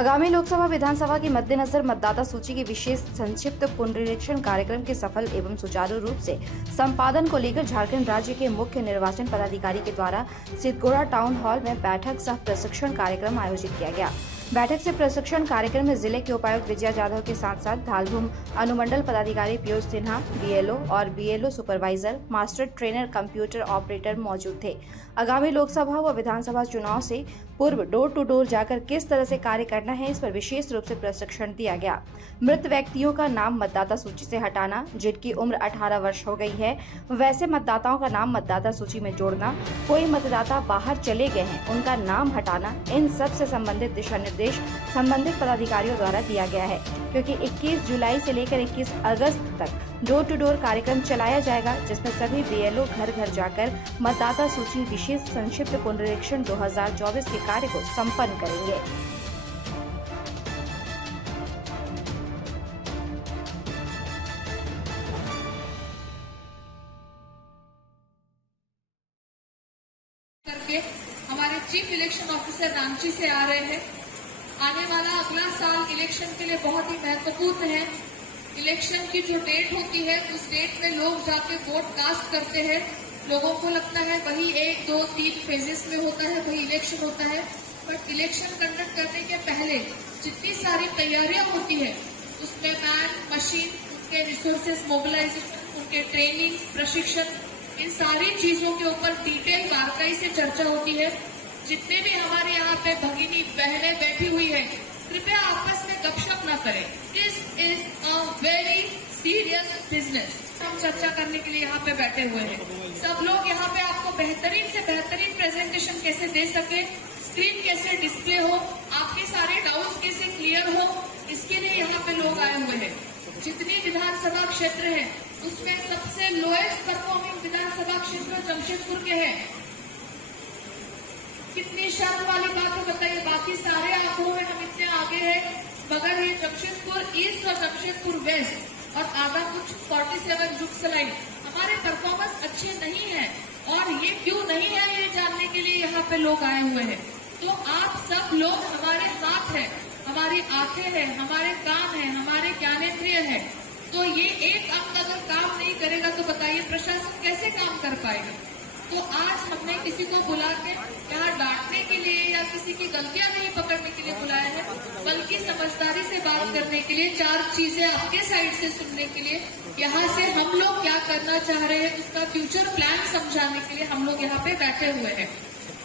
आगामी लोकसभा विधानसभा के मद्देनजर मतदाता सूची के विशेष संक्षिप्त पुनरीक्षण कार्यक्रम के सफल एवं सुचारू रूप से संपादन को लेकर झारखंड राज्य के मुख्य निर्वाचन पदाधिकारी के द्वारा सिद्धगोड़ा टाउन हॉल में बैठक सह प्रशिक्षण कार्यक्रम आयोजित किया गया। बैठक से प्रशिक्षण कार्यक्रम में जिले के उपायुक्त विजया जाधव के साथ साथ धालभूम अनुमंडल पदाधिकारी पीयूष सिन्हा, बीएलओ और BLO supervisor, master trainer, computer operator मौजूद थे। आगामी लोकसभा व विधानसभा चुनाव से पूर्व डोर टू डोर जाकर किस तरह से कार्य करना है, इस पर विशेष रूप से प्रशिक्षण दिया गया। मृत व्यक्तियों का नाम मतदाता सूची से हटाना, जिनकी उम्र 18 वर्ष हो गई है वैसे मतदाताओं का नाम मतदाता सूची में जोड़ना, कोई मतदाता बाहर चले गए हैं उनका नाम हटाना, इन सब से संबंधित दिशा निर्देश संबंधित पदाधिकारियों द्वारा दिया गया है। क्योंकि 21 जुलाई से लेकर 21 अगस्त तक डोर टू डोर कार्यक्रम चलाया जाएगा, जिसमें सभी बीएलओ घर घर जाकर मतदाता सूची विशेष संक्षिप्त पुनरीक्षण 2024 के कार्य को संपन्न करेंगे। करके हमारे चीफ इलेक्शन ऑफिसर रांची से आ रहे हैं। आने वाला अगला साल इलेक्शन के लिए बहुत ही महत्वपूर्ण है। इलेक्शन की जो डेट होती है उस डेट में लोग जाके वोट कास्ट करते हैं। लोगों को लगता है वही 1, 2, 3 फेजेस में होता है, वही इलेक्शन होता है। बट इलेक्शन कंडक्ट करने के पहले जितनी सारी तैयारियां होती है उसमें मैन, मशीन, उनके रिसोर्सेज मोबिलाइजेशन, उनके ट्रेनिंग, प्रशिक्षण, इन सारी चीजों के ऊपर डिटेल बारीकी से चर्चा होती है। जितने भी हमारे यहाँ पे भगिनी बहनें बैठी हुई है, कृपया आपस में गपशप न करें। This is a very serious business. हम चर्चा करने के लिए यहाँ पे बैठे हुए हैं। सब लोग यहाँ पे आपको बेहतरीन से बेहतरीन प्रेजेंटेशन कैसे दे सके, स्क्रीन कैसे डिस्प्ले हो, आपके सारे डाउट्स कैसे क्लियर हो, इसके लिए यहाँ पे लोग आए हुए हैं। जितनी विधानसभा क्षेत्र है उसमें सबसे लोएस्ट परफॉर्मिंग विधानसभा क्षेत्र जमशेदपुर के हैं। कितनी शर्म वाली बात है बताइए। बाकी सारे आंकड़ों में हम इतने आगे हैं, मगर ये जमशेदपुर ईस्ट और जमशेदपुर वेस्ट और आधा कुछ 47 जुगसलाई हमारे परफॉर्मेंस अच्छे नहीं है। और ये क्यों नहीं है ये जानने के लिए यहाँ पे लोग आए हुए हैं। तो आप सब लोग हमारे हाथ है, हमारी आंखें हैं, हमारे कान है, हमारे ज्ञानेंद्रिय है। तो ये एक अंग अगर काम नहीं करेगा तो बताइए प्रशासन कैसे काम कर पाएगा। तो आज हमने किसी को बुला के यहाँ डांटने के लिए या किसी की गलतियां नहीं पकड़ने के लिए बुलाया है, बल्कि समझदारी से बात करने के लिए, 4 चीजें आपके साइड से सुनने के लिए, यहाँ से हम लोग क्या करना चाह रहे हैं उसका फ्यूचर प्लान समझाने के लिए हम लोग यहाँ पे बैठे हुए हैं।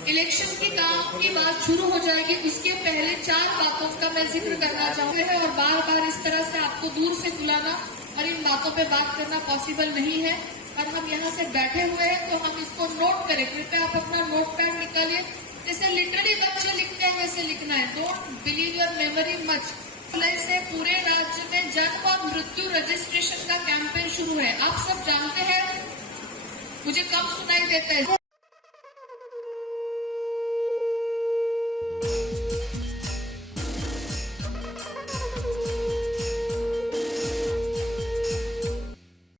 इलेक्शन की काम की बात शुरू हो जाएगी, उसके पहले 4 बातों का मैं जिक्र करना चाहूंगी और बार बार इस तरह से आपको दूर से बुलाना और इन बातों पे बात करना पॉसिबल नहीं है। और हम यहाँ से बैठे हुए हैं तो हम इसको नोट करें। कृपया आप अपना नोट पैड निकालिए, जैसे लिटरली बच्चे लिखते हैं वैसे लिखना है। Don't believe your memory much. जुलाई से पूरे राज्य में जन्म और मृत्यु रजिस्ट्रेशन का कैंपेन शुरू है। आप सब जानते हैं, मुझे कम सुनाई देता है।